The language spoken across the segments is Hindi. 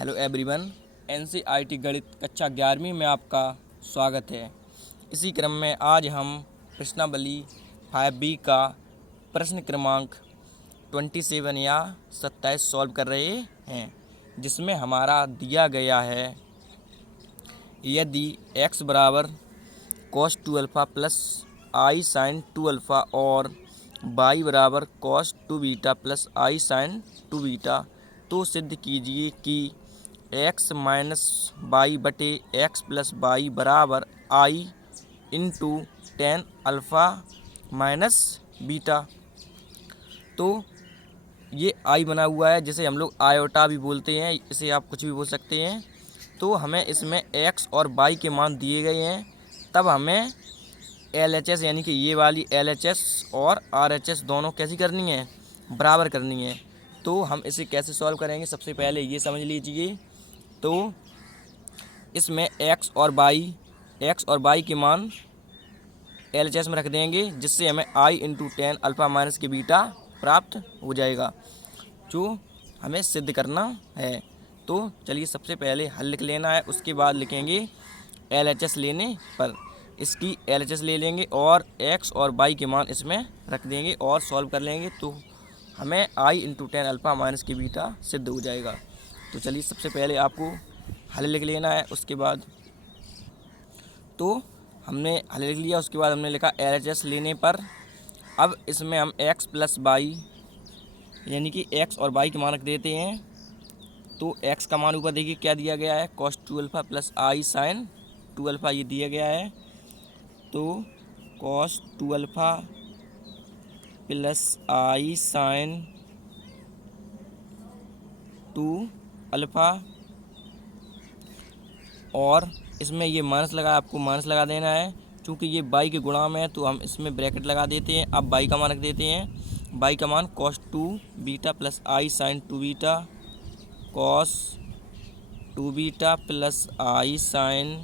Hello everyone. एनसीईआरटी गणित कक्षा 11वीं में आपका स्वागत है। इसी क्रम में आज हम प्रश्नावली 5B का प्रश्न क्रमांक 27 या 27 सॉल्व कर रहे हैं, जिसमें हमारा दिया गया है यदि x बराबर cos 2 alpha plus i sin 2 alpha और y बराबर cos 2 beta plus i sin 2 beta, तो सिद्ध कीजिए कि x माइनस वाई बटे एक्स प्लस वाई बराबर i into tan alpha minus beta. तो ये i बना हुआ है, जिसे हम लोग आयोटा भी बोलते हैं, इसे आप कुछ भी बोल सकते हैं। तो हमें इसमें x और y के मान दिए गए हैं, तब हमें LHS यानी कि ये वाली LHS और RHS दोनों कैसी करनी है, बराबर करनी है। तो हम इसे कैसे सॉल्व करेंगे, सबसे पहले ये समझ लीजिए। तो इसमें x और y के मान LHS में रख देंगे, जिससे हमें i into tan alpha minus के बीटा प्राप्त हो जाएगा, जो हमें सिद्ध करना है। तो चलिए सबसे पहले हल लिख लेना है, उसके बाद लिखेंगे LHS लेने पर इसकी LHS ले लेंगे और x और y के मान इसमें रख देंगे और सॉल्व कर लेंगे, तो हमें i into tan alpha minus के बीटा सिद्ध हो जाएगा। तो चलिए सबसे पहले आपको हल लिख लेना है। उसके बाद तो हमने हल लिख लिया, उसके बाद हमने लिखा LHS लेने पर। अब इसमें हम x प्लस वाई यानी कि x और y के मान रख देते हैं। तो x का मान ऊपर देखिए क्या दिया गया है, cos 2 alpha plus i sin 2 alpha ये दिया गया है। तो cos 2 alpha plus i sin 2 alpha, और इसमें ये माइनस लगा, आपको माइनस लगा देना है, चूँकि ये y के गुणा में है तो हम इसमें ब्रैकेट लगा देते हैं। अब y का मान रख देते हैं, y का मान cos 2 beta plus i sin 2 beta, cos 2 beta plus i sin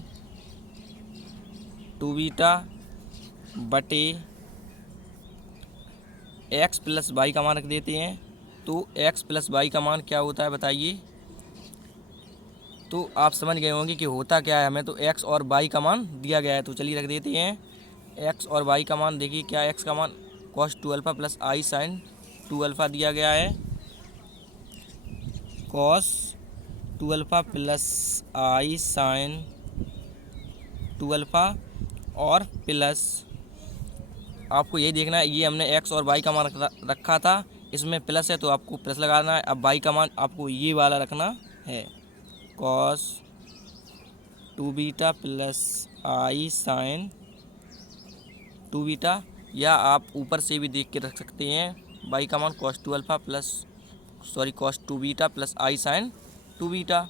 2 beta बटे x प्लस y का मान रख देते हैं। तो x प्लस y का मान क्या होता है बताइए। तो आप समझ गए होंगे कि होता क्या है, हमें तो x और y का मान दिया गया है। तो चलिए रख देते हैं x और y का मान। देखिए क्या x का मान cos 2 alpha plus i sin 2 alpha दिया गया है, cos 2 alpha plus i sin 2 alpha, और प्लस आपको यही देखना है, ये हमने x और y का मान रखा था, इसमें प्लस है तो आपको प्लस लगाना है। अब y का मान आपको ये वाला रखना है, cos 2 beta plus i sin 2 beta, या आप ऊपर से भी देख के रख सकते हैं, y का मान cos 2 alpha plus cos 2 beta plus i sin 2 beta.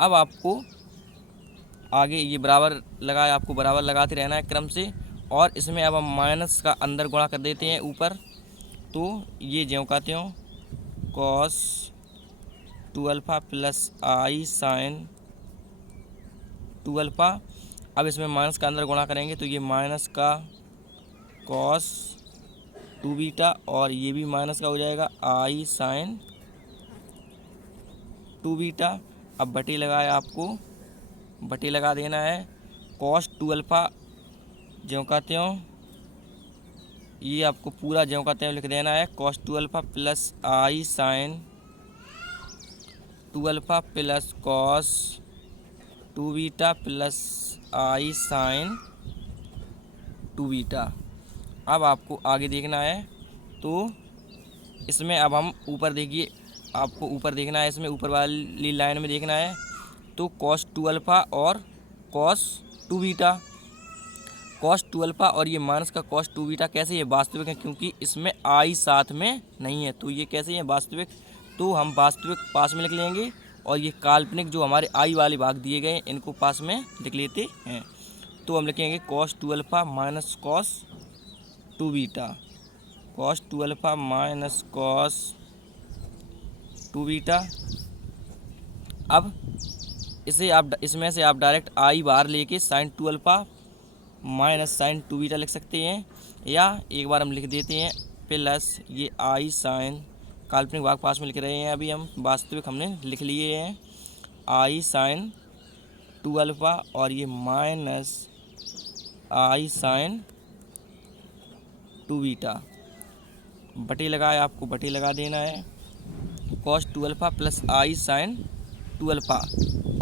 अब आपको आगे ये बराबर लगाए, आपको बराबर लगाते रहना है क्रम से, और इसमें अब हम माइनस का अंदर गुणा कर देते हैं ऊपर। तो ये ज्यों का त्यों cos 2 alpha plus i sin 2 alpha. अब इसमें माइनस का अंदर गुणा करेंगे तो ये माइनस का cos 2 बीटा, और ये भी माइनस का हो जाएगा i sin 2 बीटा। अब बटे लगाया, आपको बटे लगा देना है, cos 2 अल्फ़ा ज्यों का त्यों, ये आपको पूरा ज्यों का त्यों लिख देना है, cos 2 alpha plus i sin 2 alpha plus cos 2 beta plus i sin 2 beta. अब आपको आगे देखना है, तो इसमें अब हम ऊपर देखिए, आपको ऊपर देखना है, इसमें ऊपर वाली लाइन में देखना है। तो cos 2 अल्फ़ा और cos 2 बीटा, cos 2 अल्फ़ा और ये माइनस का cos 2 बीटा कैसे ये वास्तविक है, क्योंकि इसमें i साथ में नहीं है, तो ये कैसे है वास्तविक। तो हम वास्तविक पास में लिख लेंगे, और ये काल्पनिक जो हमारे i वाले भाग दिए गए हैं इनको पास में लिख लेते हैं। तो हम लिखेंगे cos 2 alpha minus cos 2 beta, cos 2 alpha minus cos 2 beta. अब इसे आप इसमें से आप डायरेक्ट i बाहर लेके sin 2 alpha minus sin 2 beta लिख सकते हैं, या एक बार हम लिख देते हैं प्लस ये i sin काल्पनिक भाग पास में लिख रहे हैं, अभी हम वास्तविक हमने लिख लिए हैं। आई साइन 2 अल्फ़ा और ये माइनस आई साइन 2 बीटा, बटे लगाए, आपको बटे लगा देना है। Cos 2 alpha plus I sign 2 alpha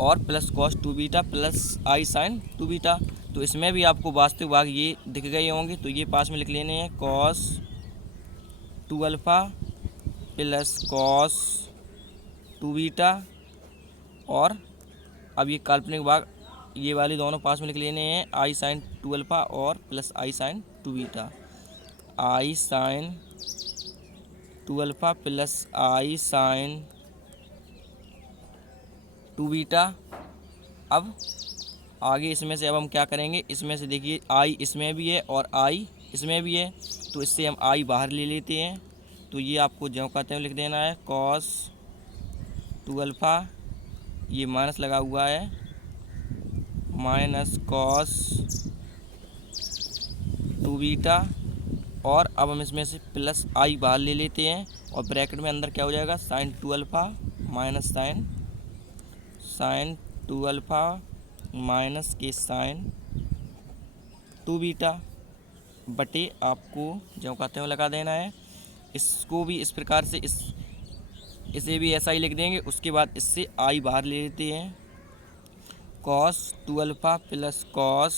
और plus cos 2 beta plus I sign 2 beta. तो इसमें भी आपको वास्तविक भाग ये दिख गए होंगे, तो ये पास में लिख लेने हैं। Cos 2 alpha plus cos 2 beta, और अब ये काल्पनिक भाग ये वाले दोनों पास में लिख लेने हैं। आई साइन 2 अल्फ़ा और plus I sign 2 beta. I sign 2 alpha plus I sign 2 beta. अब आगे इसमें से अब हम क्या करेंगे, इसमें से देखिए आई इसमें भी है और आई इसमें भी है, तो इससे हम आई बाहर ले लेते हैं। तो ये आपको जो कहते हैं लिख देना है। कॉस 2 अल्फ़ा, ये माइनस लगा हुआ है, माइनस कॉस 2 बीटा, और अब हम इसमें से प्लस आई बाहर ले लेते हैं और ब्रैकेट में अंदर क्या हो जाएगा, sine 2 alpha minus sine 2 alpha minus के साइन 2 बीटा, बटे आपको जो कहते हैं लगा देना है। इसको भी इस प्रकार से इसे भी ऐसा ही लिख देंगे। उसके बाद इससे आई बाहर ले लेते हैं। Cos 2 alpha plus cos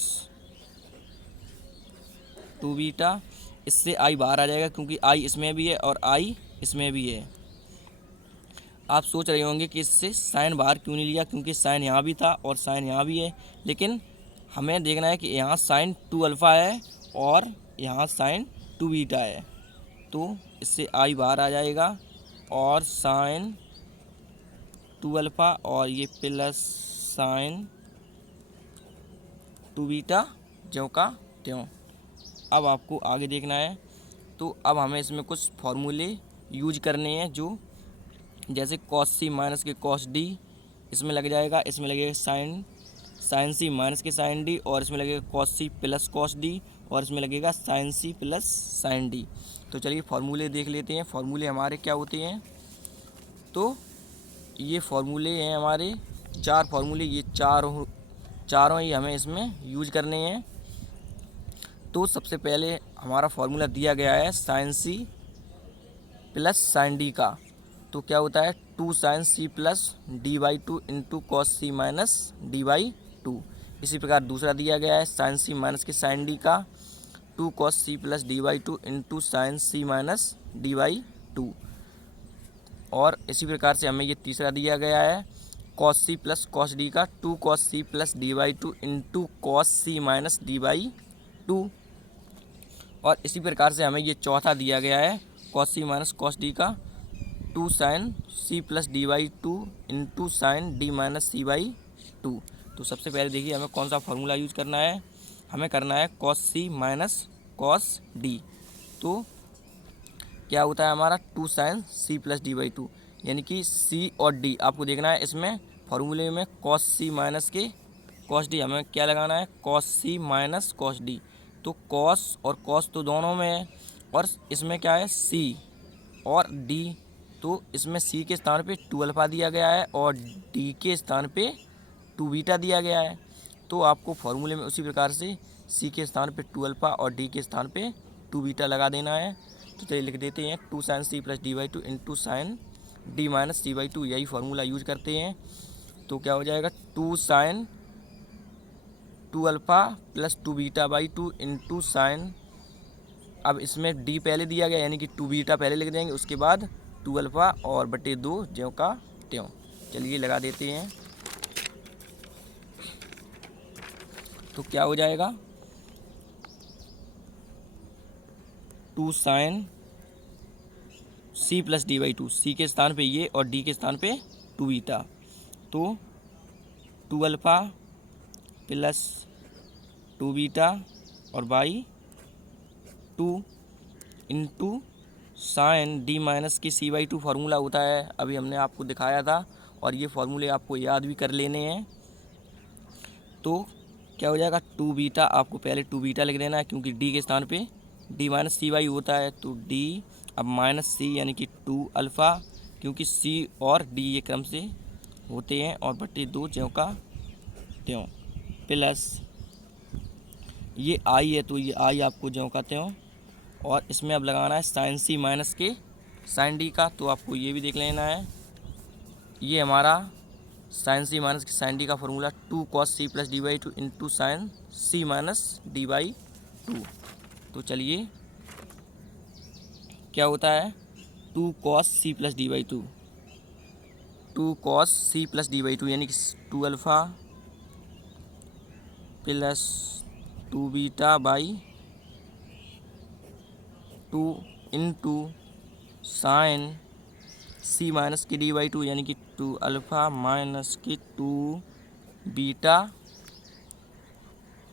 2 beta, इससे आई बाहर आ जाएगा क्योंकि आई इसमें भी है और आई इसमें भी है। आप सोच रहे होंगे कि इससे साइन बाहर क्यों नहीं लिया, क्योंकि साइन यहाँ भी था और साइन यहाँ भी है, लेकिन हमें देखना है कि यहाँ साइन 2 अल्फ़ा है और यहाँ साइन 2 बीटा है, तो इससे आई बाहर आ जाएगा और साइन 2 अल्फ़ा और ये प्लस साइन 2 बीटा ज्यों का त्यों। अब आपको आगे देखना है, तो अब हमें इसमें कुछ फॉर्मूले यूज करने हैं, जो जैसे कॉस सी माइनस के कॉस डी इसमें लग जाएगा, इसमें लगेगा साइन सी माइनस के साइन डी, और इसमें लगेगा cos C plus cos D, और इसमें लगेगा sine C plus sine D. तो चलिए फॉर्मूले देख लेते हैं। फॉर्मूले हमारे क्या होते हैं, तो ये फॉर्मूले हैं हमारे 4 फॉर्मूले, ये चारों ही हमें इसमें यूज करने हैं। तो सबसे पहले हमारा फॉर्मूला दिया गया है sine C plus sine D का, तो क्या होता है 2 sine C plus D into cos C minus D. इसी प्रकार दूसरा दिया गया है साइन सी माइनस के साइन डी का 2 cos C plus D into sine C minus D. और इसी प्रकार से हमें ये तीसरा दिया गया है cos C plus cos D का 2 cos C plus D into cos C minus D. और इसी प्रकार से हमें ये चौथा दिया गया है cos C minus cos D का 2 sine C plus D into sine D minus C. तो सबसे पहले देखिए हमें कौन सा फॉर्मूला यूज करना है, हमें करना है cos C minus cos D. तो क्या होता है हमारा 2 साइन सी प्लस डी/2, यानी कि सी और डी आपको देखना है। इसमें फॉर्मूले में कॉस सी माइनस के कॉस डी हमें क्या लगाना है, cos C minus cos D. तो कॉस और कॉस तो दोनों में है, और इसमें क्या है सी और डी, तो इसमें सी के स्थान पे 2 अल्फ़ा दिया गया है और डी के स्थान पे 2 बीटा दिया गया है। तो आपको फॉर्मूले में उसी प्रकार से सी के स्थान पे 2 अल्फ़ा और डी के स्थान पे 2 बीटा लगा देना है। तो चलिए लिख देते हैं 2 sine C plus D into sine D minus C, यही फार्मूला यूज करते हैं। तो क्या हो जाएगा 2 sine 2 alpha plus 2 beta into sine, अब इसमें डी पहले दिया गया यानी कि 2 बीटा पहले लिख देंगे, उसके बाद 2 अल्फ़ा और बटे 2 ज्यों का त्यों। चलिए लगा देते हैं, तो क्या हो जाएगा 2 साइन सी प्लस डी/2, सी के स्थान पे ये और डी के स्थान पे 2 बीटा, तो 2 अल्फ़ा प्लस 2 बीटा और /2 इंटू साइन डी माइनस की सी/2 फार्मूला होता है, अभी हमने आपको दिखाया था, और ये फार्मूले आपको याद भी कर लेने हैं। तो क्या हो जाएगा 2 बीटा, आपको पहले 2 बीटा लिख देना है क्योंकि डी के स्थान पे डी माइनस सी/2 होता है, तो डी अब माइनस सी यानी कि 2 अल्फ़ा, क्योंकि सी और डी ये क्रम से होते हैं, और बटे 2 ज्यों का त्यों, प्लस ये आई है तो ये आई आपको ज्यों का त्यों, और इसमें अब लगाना है साइन सी माइनस के साइन डी का, तो आपको ये भी देख लेना है। ये हमारा साइन सी माइनस के साइन डी का formula 2 cos C plus D by 2 into sine C minus D by 2। तो चलिए क्या होता है, 2 cos C plus D by 2, 2 cos C plus D by 2 यानी कि 2 alpha plus 2 beta by 2 into sine C minus की डी बाई 2 यानी कि 2 अल्फ़ा माइनस की 2 beta,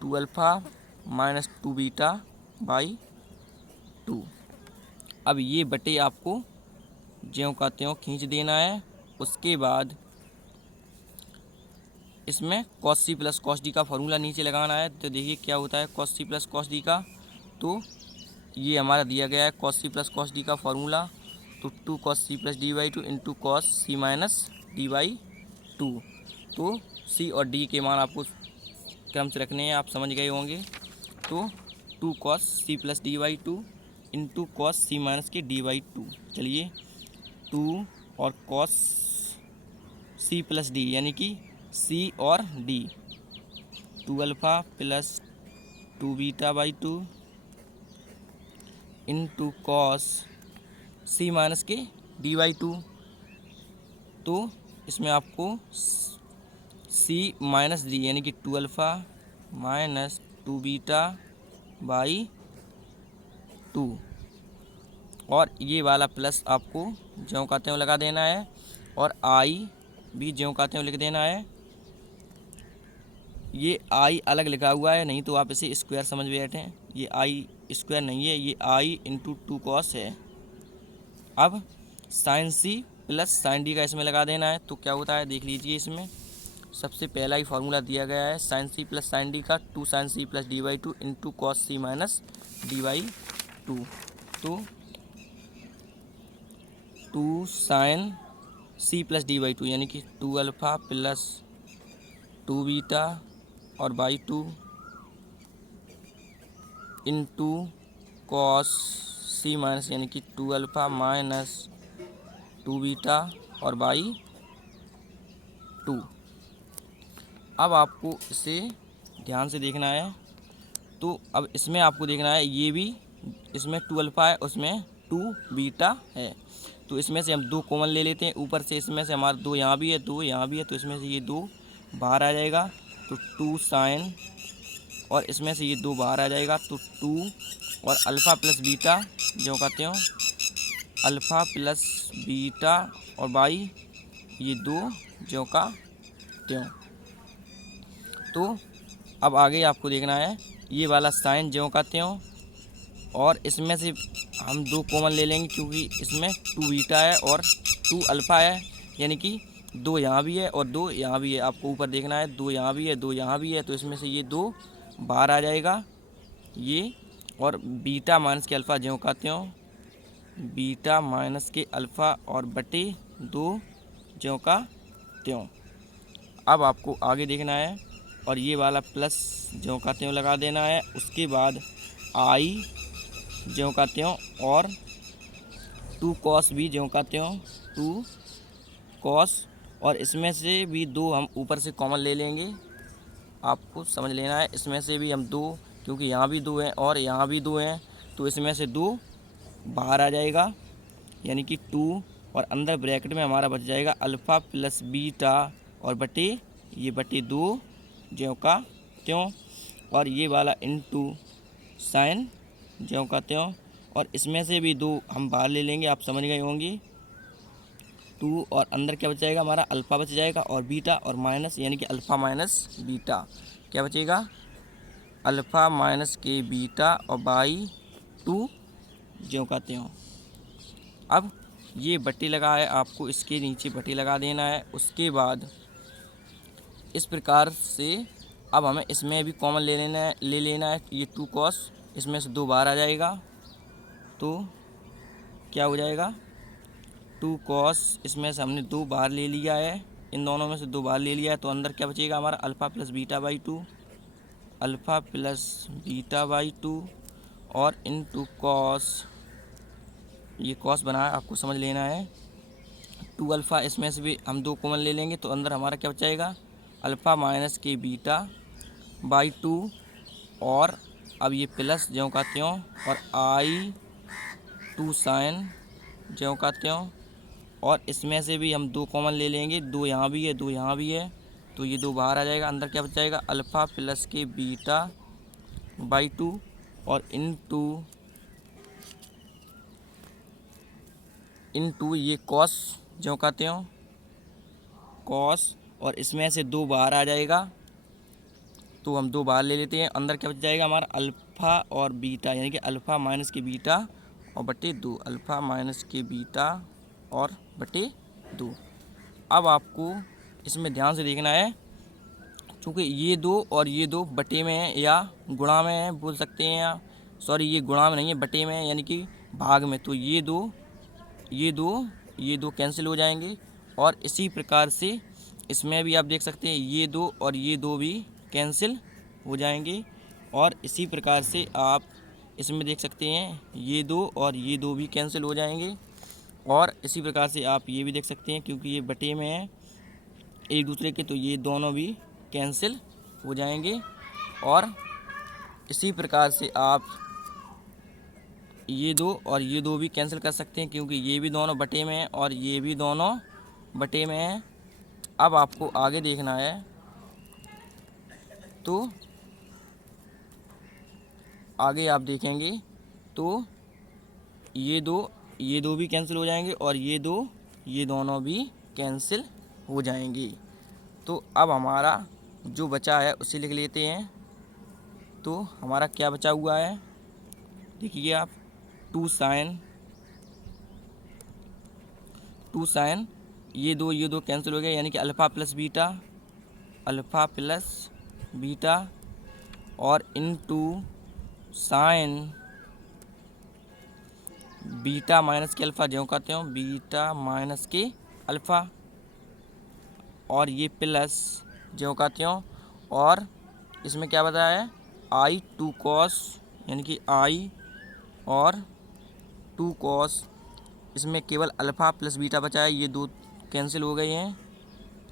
2 alpha minus 2 beta by 2। अब ये बटे आपको ज्यों का त्यों खींच देना है। उसके बाद इसमें cos C plus cos D का फॉर्मूला नीचे लगाना है। तो देखिए क्या होता है cos C plus cos D का, तो ये हमारा दिया गया है cos C plus cos D का फॉर्मूला, तो 2 cos C plus D by 2 into cos C minus D by 2। तो सी और डी के मान आपको क्रम से रखने हैं, आप समझ गए होंगे। तो 2 cos C plus D by 2 into cos C minus की डी बाई 2। चलिए 2 और cos सी प्लस डी यानी कि सी और D, 2 alpha plus 2 beta by 2 into cos C minus के डी बाई 2। तो इसमें आपको सी माइनस डी यानी कि 2 अल्फ़ा माइनस 2 बीटा बाई 2, और ये वाला प्लस आपको ज्यों का त्यों लगा देना है, और आई भी ज्यों का त्यों लिख देना है। ये आई अलग लिखा हुआ है, नहीं तो आप इसे स्क्वायर समझ बैठे हैं, ये आई स्क्वायर नहीं है, ये आई इंटू 2 कॉस है। अब sine C plus sine D का इसमें लगा देना है। तो क्या होता है देख लीजिए, इसमें सबसे पहला ही फार्मूला दिया गया है sine C plus sine D का, 2 sine C plus D by 2 into cos C minus D by 2। तो 2 sine C plus D by 2 यानी कि 2 अल्फ़ा प्लस 2 बीटा और by 2 into cos C minus यानी कि 2 अल्फ़ा माइनस 2 बीटा और बाई 2। अब आपको इसे ध्यान से देखना है। तो अब इसमें आपको देखना है, ये भी इसमें 2 अल्फ़ा है, उसमें 2 बीटा है, तो इसमें से हम 2 कॉमन ले लेते हैं। ऊपर से इसमें से हमारा 2 यहाँ भी है, 2 यहाँ भी है, तो इसमें से ये 2 बाहर आ जाएगा, तो 2 साइन, और इसमें से ये 2 बाहर आ जाएगा, तो 2 और अल्फ़ा प्लस बीटा जो कहते हो, अल्फ़ा प्लस बीटा और बाई ये 2 जो का त्यों। तो अब आगे आपको देखना है ये वाला साइन ज्यों का त्यों, और इसमें से हम 2 कॉमन ले लेंगे क्योंकि इसमें 2 बीटा है और 2 अल्फ़ा है, यानी कि 2 यहाँ भी है और 2 यहाँ भी है। आपको ऊपर देखना है, 2 यहाँ भी है, 2 यहाँ भी है, तो इसमें से ये 2 बाहर आ जाएगा ये, और बीटा माइनस के अल्फ़ा ज्यों का त्यों, बीटा माइनस के अल्फ़ा और बटे 2 ज्यों का त्यों। अब आपको आगे देखना है और ये वाला प्लस ज्यों का त्यों लगा देना है। उसके बाद आई ज्यों का त्यों और 2 कॉस भी ज्यों का त्यों, 2 कॉस, और इसमें से भी 2 हम ऊपर से कॉमन ले लेंगे। आपको समझ लेना है, इसमें से भी हम 2, क्योंकि यहाँ भी 2 हैं और यहाँ भी 2 हैं, तो इसमें से 2 बाहर आ जाएगा, यानी कि 2, और अंदर ब्रैकेट में हमारा बच जाएगा अल्फ़ा प्लस बीटा और बटे ये बटे 2 ज्यों का त्यों, और ये वाला इनटू साइन ज्यों का त्यों, और इसमें से भी 2 हम बाहर ले लेंगे, आप समझ गए होंगे। 2 और अंदर क्या बच जाएगा हमारा, अल्फ़ा बच जाएगा और बीटा और माइनस, यानी कि अल्फ़ा माइनस बीटा क्या बचेगा, अल्फ़ा माइनस के बीटा और बाई 2 ज्यों का त्यों। अब ये बट्टी लगा है, आपको इसके नीचे बट्टी लगा देना है। उसके बाद इस प्रकार से अब हमें इसमें भी कॉमन ले लेना है ये 2 कॉस, इसमें से 2 बाहर आ जाएगा, तो क्या हो जाएगा, 2 कॉस, इसमें से हमने 2 बाहर ले लिया है, इन दोनों में से 2 बाहर ले लिया है, तो अंदर क्या बचेगा हमारा alpha plus beta by 2, alpha plus beta by 2 और इनटू कॉस, ये कॉस बना है आपको समझ लेना है, 2 अल्फ़ा, इसमें से भी हम 2 कॉमन ले लेंगे तो अंदर हमारा क्या बचाएगा अल्फ़ा माइनस के बीटा बाई 2 और अब ये प्लस ज्यों का त्यों और आई 2 साइन ज्यों का त्यों और इसमें से भी हम 2 कॉमन ले लेंगे, 2 यहाँ भी है 2 यहाँ भी है, तो ये 2 बाहर आ जाएगा, अंदर क्या बचाएगा अल्फ़ा प्लस के बीटा बाई 2 और इनटू ये कॉस ज्यों का त्यों कॉस और इसमें से 2 बाहर आ जाएगा, तो हम 2 बाहर ले लेते हैं, अंदर क्या बच जाएगा हमारा अल्फ़ा और बीटा यानी कि अल्फ़ा माइनस के बीटा और बटे 2, अल्फ़ा माइनस के बीटा और बटे 2। अब आपको इसमें ध्यान से देखना है, क्योंकि ये 2 और ये 2 बटे में है या गुणा में है बोल सकते हैं, या सॉरी ये गुणा में नहीं है बटे में है यानी कि भाग में, तो ये दो कैंसिल हो जाएंगे और इसी प्रकार से इसमें भी आप देख सकते हैं ये 2 और ये 2 भी कैंसिल हो जाएंगे और इसी प्रकार से आप इसमें देख सकते हैं ये 2 और ये 2 भी कैंसिल हो जाएंगे और इसी प्रकार से आप ये भी देख सकते हैं क्योंकि ये बटे में है एक दूसरे के, तो ये दोनों भी कैंसिल हो जाएंगे और इसी प्रकार से आप ये 2 और ये 2 भी कैंसिल कर सकते हैं क्योंकि ये भी दोनों बटे में है और ये भी दोनों बटे में है। अब आपको आगे देखना है, तो आगे आप देखेंगे तो ये 2 भी कैंसिल हो जाएंगे और ये दोनों भी कैंसिल हो जाएंगे। तो अब हमारा जो बचा है उसे लिख लेते हैं। तो हमारा क्या बचा हुआ है देखिए आप, 2 साइन ये दो कैंसिल हो गए यानी कि अल्फ़ा प्लस बीटा और इनटू साइन बीटा माइनस के अल्फ़ा ज्यों का त्यों बीटा माइनस के अल्फ़ा और ये प्लस ज्यों का त्यों और इसमें क्या बताया है आई 2 कॉस यानी कि आई और 2 कॉस, इसमें केवल अल्फ़ा प्लस बीटा बचा है, ये 2 कैंसिल हो गए हैं,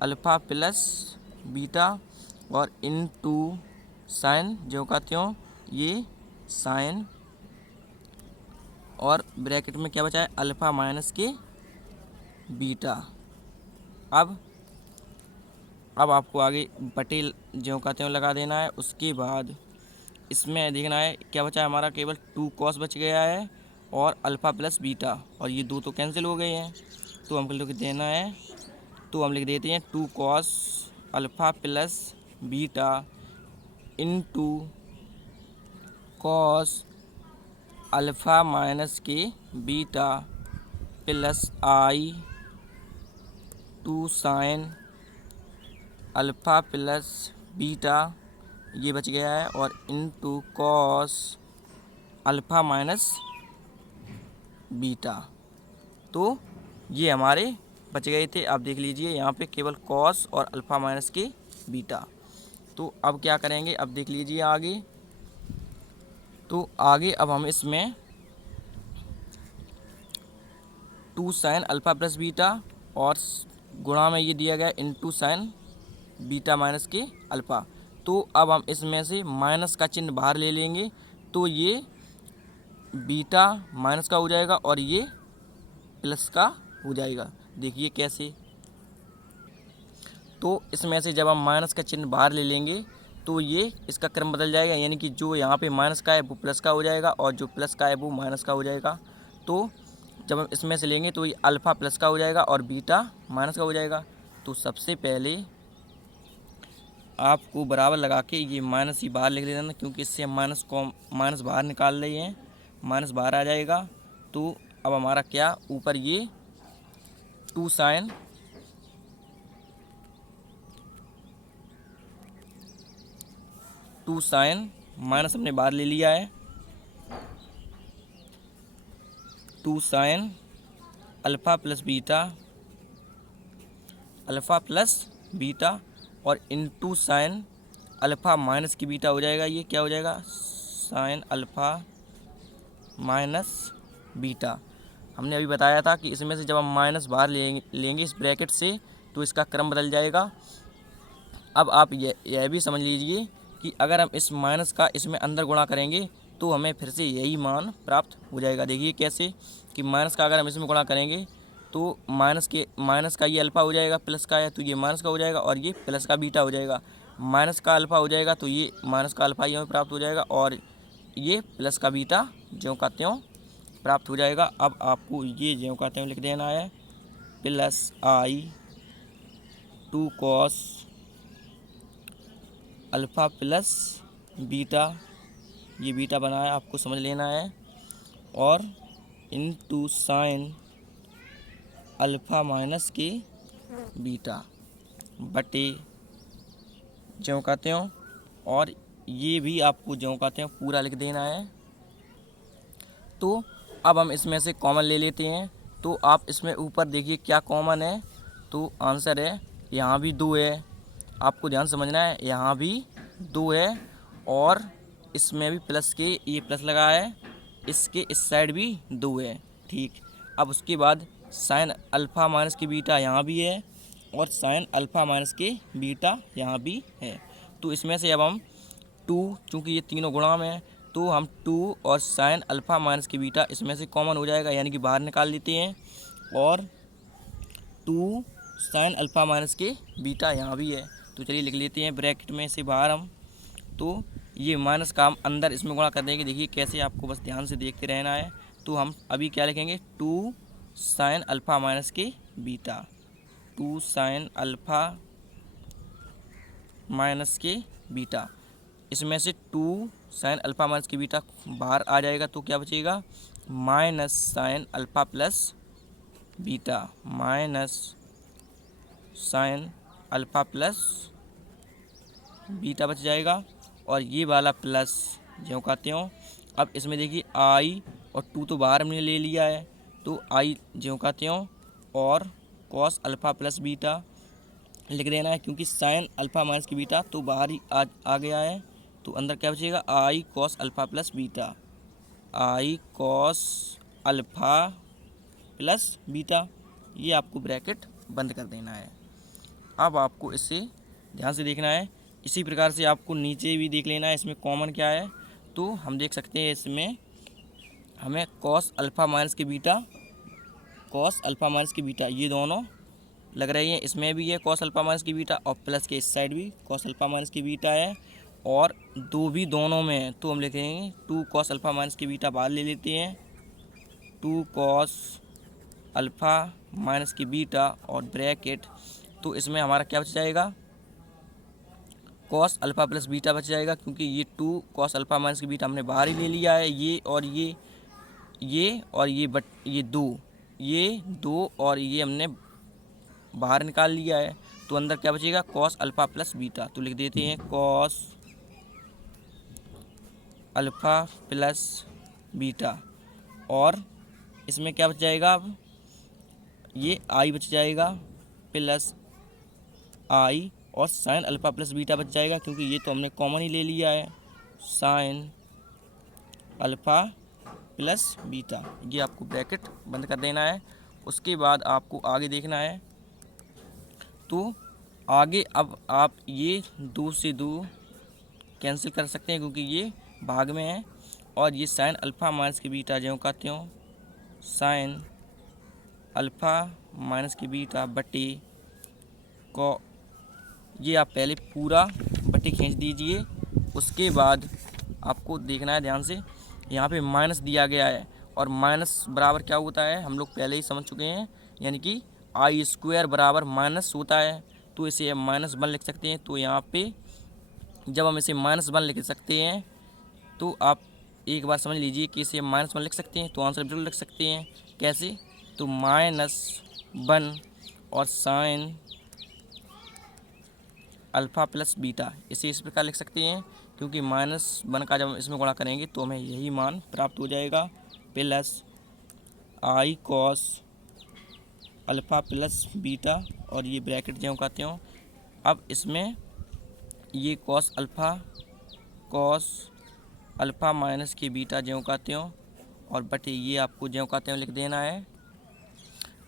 अल्फ़ा प्लस बीटा और इनटू साइन ज्यों का त्यों ये साइन और ब्रैकेट में क्या बचा है अल्फ़ा माइनस के बीटा। अब आपको आगे बटे ज्यों का त्यों लगा देना है। उसके बाद इसमें देखना है क्या बचा है हमारा, केवल 2 कॉस बच गया है और अल्फ़ा प्लस बीटा और ये 2 तो कैंसिल हो गए हैं, तो हमको लिख देना है, तो हम लिख देते हैं 2 cos alpha plus beta into cos alpha minus के बीटा प्लस आई 2 साइन अल्फ़ा प्लस बीटा ये बच गया है और into cos alpha minus beta. तो ये हमारे बच गए थे, आप देख लीजिए यहाँ पे केवल कॉस और अल्फ़ा माइनस के बीटा। तो अब क्या करेंगे, अब देख लीजिए आगे, तो आगे अब हम इसमें 2 साइन अल्फ़ा प्लस बीटा और गुणा में ये दिया गया इनटू साइन बीटा माइनस के अल्फ़ा, तो अब हम इसमें से माइनस का चिन्ह बाहर ले लेंगे, तो ये बीटा माइनस का हो जाएगा और ये प्लस का हो जाएगा। देखिए कैसे, तो इसमें से जब हम माइनस का चिन्ह बाहर ले लेंगे तो ये इसका क्रम बदल जाएगा, यानी कि जो यहाँ पे माइनस का है वो प्लस का हो जाएगा और जो प्लस का है वो माइनस का हो जाएगा। तो जब हम इसमें से लेंगे तो ये अल्फ़ा प्लस का हो जाएगा और बीटा माइनस का हो जाएगा। तो सबसे पहले आपको बराबर लगा के ये माइनस ही बाहर लिख लेना, क्योंकि इससे हम माइनस बाहर निकाल रहे हैं, माइनस बाहर आ जाएगा। तो अब हमारा क्या, ऊपर ये 2 साइन माइनस हमने बाहर ले लिया है two sine alpha plus beta और इंटू साइन अल्फ़ा माइनस की बीटा हो जाएगा। ये क्या हो जाएगा, साइन अल्फ़ा माइनस बीटा। हमने अभी बताया था कि इसमें से जब हम माइनस बाहर लेंगे इस ब्रैकेट से तो इसका क्रम बदल जाएगा। अब आप यह भी समझ लीजिए कि अगर हम इस माइनस का इसमें अंदर गुणा करेंगे तो हमें फिर से यही मान प्राप्त हो जाएगा। देखिए कैसे कि माइनस का अगर हम इसमें गुणा करेंगे तो माइनस का ये अल्फ़ा हो जाएगा, प्लस का है तो ये माइनस का हो जाएगा और ये प्लस का बीटा हो जाएगा। माइनस का अल्फ़ा हो जाएगा तो ये माइनस का अल्फ़ा ही हमें प्राप्त हो जाएगा और ये प्लस का बीटा ज्यों का त्यों प्राप्त हो जाएगा। अब आपको ये ज्यों का त्यों लिख देना है, plus I two cos alpha plus beta, ये बीटा बना है आपको समझ लेना है, और इनटू साइन अल्फ़ा माइनस के बीटा बटे ज्यों का त्यों, और ये भी आपको ज्यों का त्यों पूरा लिख देना है। तो अब हम इसमें से कॉमन ले लेते हैं। तो आप इसमें ऊपर देखिए क्या कॉमन है, तो आंसर है यहाँ भी 2 है, आपको ध्यान समझना है, यहाँ भी 2 है और इसमें भी प्लस के ये प्लस लगा है, इसके इस साइड भी 2 है। ठीक, अब उसके बाद साइन अल्फ़ा माइनस की बीटा यहाँ भी है और साइन अल्फ़ा माइनस के बीटा यहाँ भी है। तो इसमें से अब हम 2, चूँकि ये तीनों गुणा में है तो हम 2 और साइन अल्फ़ा माइनस की बीटा इसमें से कॉमन हो जाएगा, यानी कि बाहर निकाल लेते हैं, और 2 साइन अल्फ़ा माइनस के बीटा यहाँ भी है। तो चलिए लिख लेते हैं ब्रैकेट में से बाहर हम। तो ये माइनस का हम अंदर इसमें गुणा कर देंगे, देखिए कैसे, आपको बस ध्यान से देखते रहना है। तो हम अभी क्या लिखेंगे, 2 साइन अल्फ़ा माइनस के बीटा, 2 साइन अल्फ़ा माइनस के बीटा, इसमें से 2 साइन अल्फ़ा माइनस की बीटा बाहर आ जाएगा तो क्या बचेगा, minus sign alpha plus beta, minus sign alpha plus beta बच जाएगा, और ये वाला प्लस ज्यों का त्यों। अब इसमें देखिए आई और 2 तो बाहर हमने ले लिया है तो आई ज्यों का त्यों, और कॉस अल्फ़ा प्लस बीटा लिख देना है, क्योंकि साइन अल्फ़ा माइनस की बीटा तो बाहर ही आ गया है। तो अंदर क्या बचेगा, I cos alpha plus beta, I cos alpha plus beta, ये आपको ब्रैकेट बंद कर देना है। अब आपको इसे ध्यान से देखना है। इसी प्रकार से आपको नीचे भी देख लेना है इसमें कॉमन क्या है। तो हम देख सकते हैं इसमें हमें कॉस अल्फ़ा माइनस की बीटा, कॉस अल्फ़ा माइनस की बीटा ये दोनों लग रही है, इसमें भी है कॉस अल्फ़ा माइनस की बीटा और प्लस के इस साइड भी कॉस अल्फ़ा माइनस की बीटा है, और 2 भी दोनों में है। तो हम लिखेंगे 2 कॉस अल्फ़ा माइनस की बीटा बाहर ले लेते हैं, 2 कॉस अल्फ़ा माइनस की बीटा और ब्रैकेट, तो इसमें हमारा क्या बच जाएगा, कॉस अल्फ़ा प्लस बीटा बच जाएगा, क्योंकि ये 2 कॉस अल्फ़ा माइनस की बीटा हमने बाहर ही ले लिया है, ये और ये और ये 2 और ये हमने बाहर निकाल लिया है। तो अंदर क्या बचेगा, कॉस अल्फ़ा प्लस बीटा, तो लिख देते हैं कॉस अल्फ़ा प्लस बीटा, और इसमें क्या बच जाएगा, अब ये आई बच जाएगा प्लस आई, और साइन अल्फ़ा प्लस बीटा बच जाएगा, क्योंकि ये तो हमने कॉमन ही ले लिया है, साइन अल्फ़ा प्लस बीटा, ये आपको ब्रैकेट बंद कर देना है। उसके बाद आपको आगे देखना है। तो आगे अब आप ये 2 से 2 कैंसिल कर सकते हैं, क्योंकि ये भाग में है, और ये साइन अल्फ़ा माइनस की बीटा ज्यों का त्यों, साइन अल्फ़ा माइनस की बीटा बटे को, ये आप पहले पूरा बटे खींच दीजिए। उसके बाद आपको देखना है ध्यान से, यहाँ पे माइनस दिया गया है, और माइनस बराबर क्या होता है हम लोग पहले ही समझ चुके हैं, यानी कि आई स्क्वायर बराबर माइनस होता है। तो इसे हम -1 लिख सकते हैं। तो यहाँ पे जब हम इसे -1 लिख सकते हैं तो आप एक बार समझ लीजिए कि इसे हम -1 लिख सकते हैं, तो आंसर बिल्कुल लिख सकते हैं। कैसे, तो -1 और साइन अल्फ़ा प्लस बीटा, इसे इस प्रकार लिख सकते हैं, क्योंकि -1 का जब हम इसमें गुणा करेंगे तो हमें यही मान प्राप्त हो जाएगा, plus I cos alpha plus beta और ये ब्रैकेट ज्यों कहते हो। अब इसमें ये कॉस अल्फ़ा माइनस के बीटा ज्यों कहते हो और बटे ये आपको ज्यों कहते हो लिख देना है।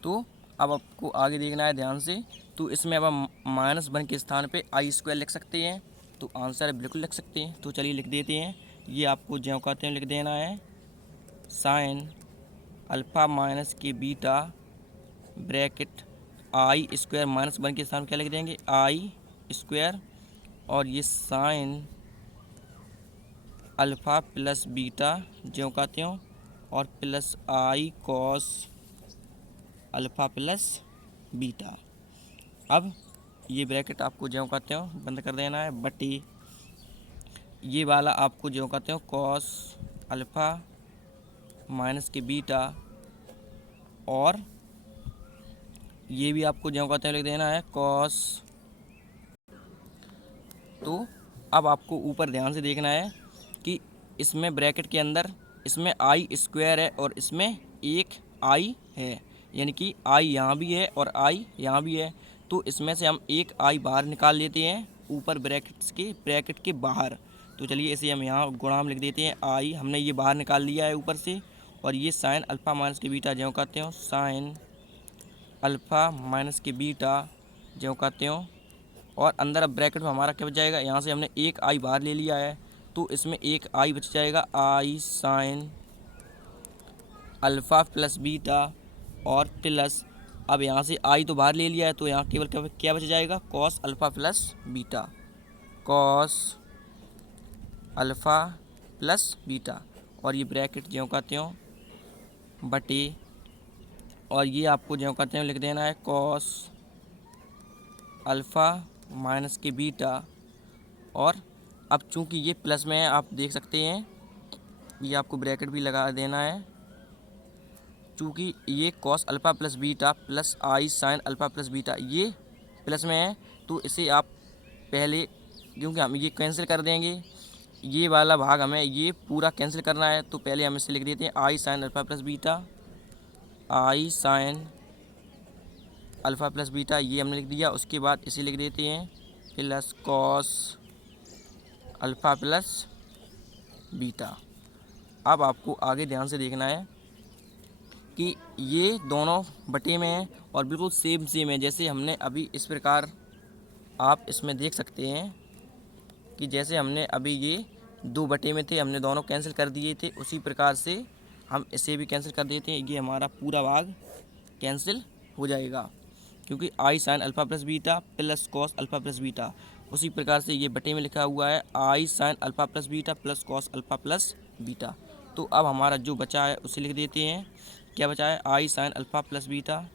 तो अब आपको आगे देखना है ध्यान से। तो इसमें अब हम -1 के स्थान पे आई स्क्वायर लिख सकते हैं, तो आंसर बिल्कुल लिख सकते हैं। तो चलिए लिख देते हैं। ये आपको ज्यों कहते हैं लिख देना है साइन अल्फ़ा माइनस के बीटा ब्रैकेट आई स्क्वायर -1 के स्थान क्या लिख देंगे आई स्क्वायर और ये साइन अल्फ़ा प्लस बीटा ज्यों कहते हो और plus I cos alpha plus beta. अब ये ब्रैकेट आपको ज्यों कहते हो बंद कर देना है बटे ये वाला आपको ज्यों कहते हो कॉस अल्फ़ा माइनस के बीटा और ये भी आपको ज्यों कहते हैं लिख देना है कॉस। तो अब आपको ऊपर ध्यान से देखना है कि इसमें ब्रैकेट के अंदर इसमें आई स्क्वायर है और इसमें एक आई है, यानी कि आई यहाँ भी है और आई यहाँ भी है। तो इसमें से हम एक आई बाहर निकाल लेते हैं ऊपर ब्रैकेट के बाहर। तो चलिए इसे हम यहाँ गुणाम लिख देते हैं आई हमने ये बाहर निकाल लिया है ऊपर से और ये साइन अल्फ़ा माइनस के बीटा ज्यों कहते हो साइन अल्फ़ा माइनस के बीटा ज्यों कहते हो और अंदर अब ब्रैकेट में हमारा क्या बच जाएगा, यहाँ से हमने एक आई बाहर ले लिया है तो इसमें एक आई बच जाएगा आई साइन अल्फ़ा प्लस बीटा और प्लस अब यहाँ से आई तो बाहर ले लिया है तो यहाँ केवल क्या बच जाएगा cos alpha plus beta cos alpha plus beta और ये ब्रैकेट ज्यों कहते हो बटे और ये आपको ज्यों कहते हैं लिख देना है कॉस अल्फ़ा माइनस के बीटा और अब चूंकि ये प्लस में है आप देख सकते हैं ये आपको ब्रैकेट भी लगा देना है। चूंकि ये cos alpha plus beta plus I sine alpha plus beta ये प्लस में है तो इसे आप पहले क्योंकि हम ये कैंसिल कर देंगे ये वाला भाग हमें ये पूरा कैंसिल करना है तो पहले हम इसे लिख देते हैं आई साइन अल्फ़ा प्लस बीटा आई साइन अल्फ़ा प्लस बीटा ये हमने लिख दिया। उसके बाद इसे लिख देते हैं plus cos alpha plus beta. अब आपको आगे ध्यान से देखना है कि ये दोनों बटे में हैं और बिल्कुल सेम है जैसे हमने अभी इस प्रकार आप इसमें देख सकते हैं कि जैसे हमने अभी ये 2 बटे में थे हमने दोनों कैंसिल कर दिए थे उसी प्रकार से हम इसे भी कैंसिल कर देते हैं। ये हमारा पूरा भाग कैंसिल हो जाएगा क्योंकि I sine alpha plus beta plus cos alpha plus beta उसी प्रकार से ये बटे में लिखा हुआ है I sine alpha plus beta plus cos alpha plus beta. तो अब हमारा जो बचा है उसे लिख देते हैं। क्या बचा है I sine alpha plus beta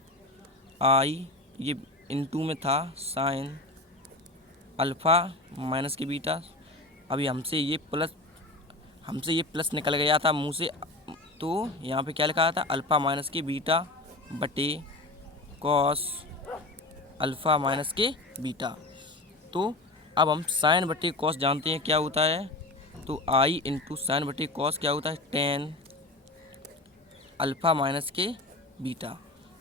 आई ये इनटू में था साइन अल्फ़ा माइनस के बीटा। अभी हमसे ये प्लस निकल गया था मुंह से तो यहाँ पे क्या लिखा था अल्फ़ा माइनस के बीटा बटे कॉस अल्फ़ा माइनस के बीटा। तो अब हम साइन बटे कॉस जानते हैं क्या होता है तो आई इंटू साइन बटे कॉस क्या होता है टेन अल्फ़ा माइनस के बीटा।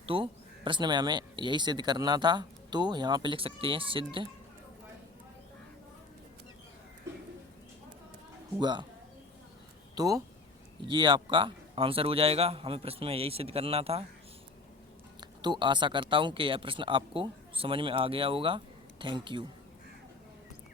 तो प्रश्न में हमें यही सिद्ध करना था तो यहाँ पे लिख सकते हैं सिद्ध हुआ। तो ये आपका आंसर हो जाएगा। हमें प्रश्न में यही सिद्ध करना था। तो आशा करता हूँ कि यह प्रश्न आपको समझ में आ गया होगा। Thank you.